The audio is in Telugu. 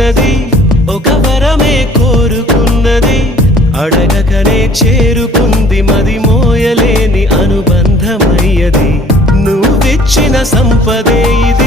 తెలిసినది ఒక వరమే కోరుకున్నది అడగకనే చేరుకుంది మది మోయలేని అనుబంధమయ్యది నువ్విచ్చిన సంపదే ఇది